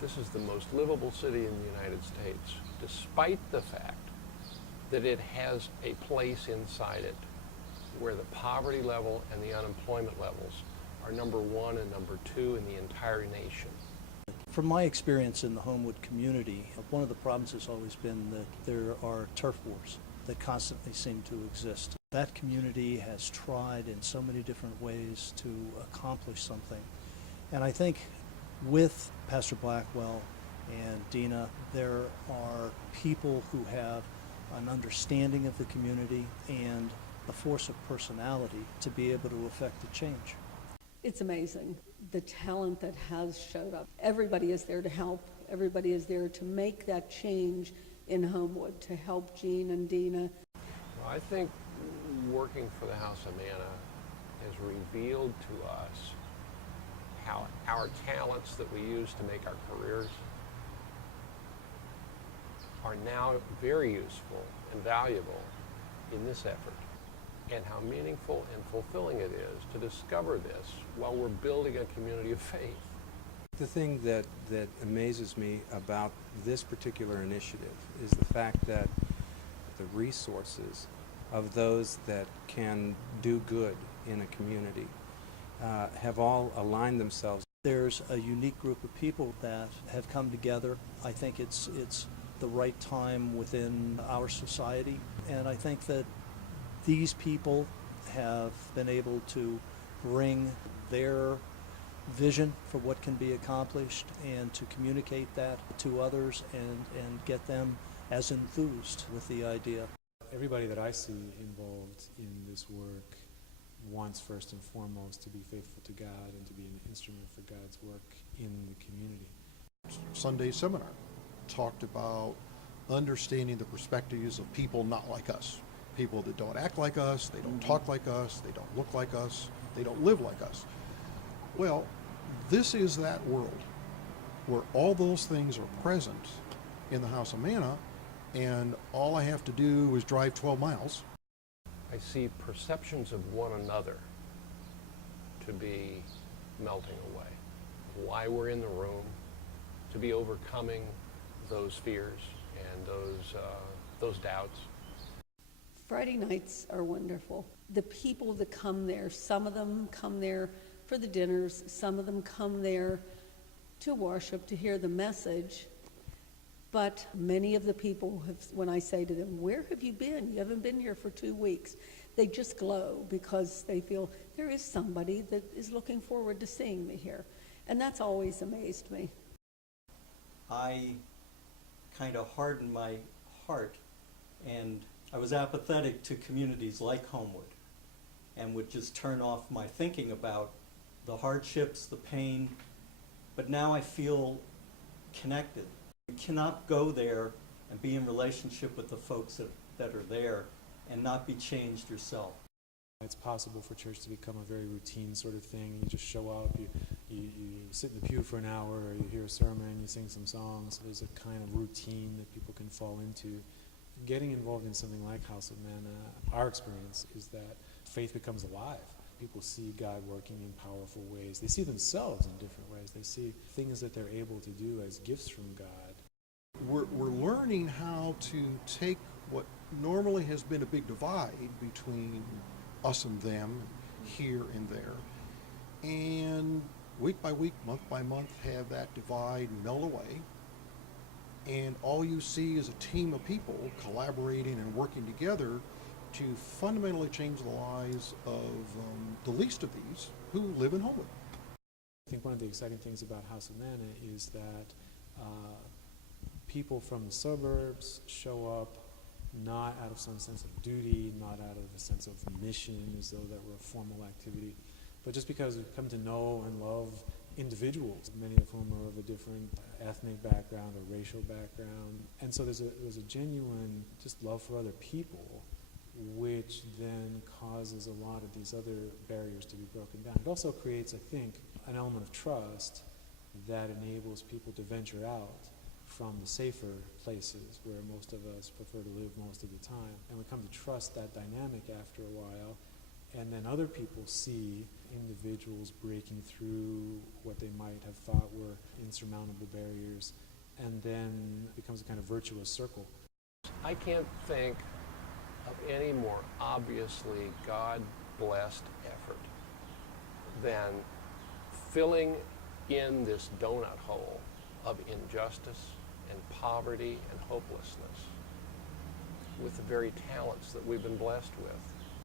This is the most livable city in the United States, despite the fact that it has a place inside it where the poverty level and the unemployment levels are number one and number two in the entire nation. From my experience in the Homewood community, one of the problems has always been that there are turf wars that constantly seem to exist. That community has tried in so many different ways to accomplish something. And I think with Pastor Blackwell and Dina, there are people who have an understanding of the community and a force of personality to be able to affect the change. It's amazing, the talent that has showed up. Everybody is there to help. Everybody is there to make that change in Homewood, to help Gene and Dina. Well, I think working for the House of Manna has revealed to us how our talents that we use to make our careers are now very useful and valuable in this effort, and how meaningful and fulfilling it is to discover this while we're building a community of faith. The thing that amazes me about this particular initiative is the fact that the resources of those that can do good in a community have all aligned themselves. There's a unique group of people that have come together. I think it's the right time within our society, and I think that these people have been able to bring their vision for what can be accomplished and to communicate that to others and get them as enthused with the idea. Everybody that I see involved in this work wants first and foremost to be faithful to God and to be an instrument for God's work in the community. Sunday seminar talked about understanding the perspectives of people not like us. People that don't act like us, they don't talk like us, they don't look like us, they don't live like us. Well, this is that world where all those things are present in the House of Manna, and all I have to do is drive 12 miles. I see perceptions of one another to be melting away. Why we're in the room, to be overcoming those fears and those doubts. Friday nights are wonderful. The people that come there, some of them come there for the dinners, some of them come there to worship, to hear the message. But many of the people, when I say to them, where have you been? You haven't been here for 2 weeks. They just glow because they feel there is somebody that is looking forward to seeing me here. And that's always amazed me. I kind of hardened my heart, and I was apathetic to communities like Homewood and would just turn off my thinking about the hardships, the pain, but now I feel connected. You cannot go there and be in relationship with the folks that are there and not be changed yourself. It's possible for church to become a very routine sort of thing. You just show up, you sit in the pew for an hour, you hear a sermon, you sing some songs. There's a kind of routine that people can fall into. Getting involved in something like House of Manna, our experience is that faith becomes alive. People see God working in powerful ways. They see themselves in different ways. They see things that they're able to do as gifts from God. We're learning how to take what normally has been a big divide between us and them, here and there, and week by week, month by month, have that divide melt away. And all you see is a team of people collaborating and working together to fundamentally change the lives of the least of these who live in Homewood. I think one of the exciting things about House of Manna is that people from the suburbs show up not out of some sense of duty, not out of a sense of mission as though that were a formal activity, but just because we've come to know and love individuals, many of whom are of a different ethnic background or racial background. And so there's a genuine just love for other people, which then causes a lot of these other barriers to be broken down. It also creates, I think, an element of trust that enables people to venture out from the safer places where most of us prefer to live most of the time. And we come to trust that dynamic after a while, And then other people see individuals breaking through what they might have thought were insurmountable barriers, and then it becomes a kind of virtuous circle. I can't think of any more obviously God-blessed effort than filling in this donut hole of injustice and poverty and hopelessness with the very talents that we've been blessed with.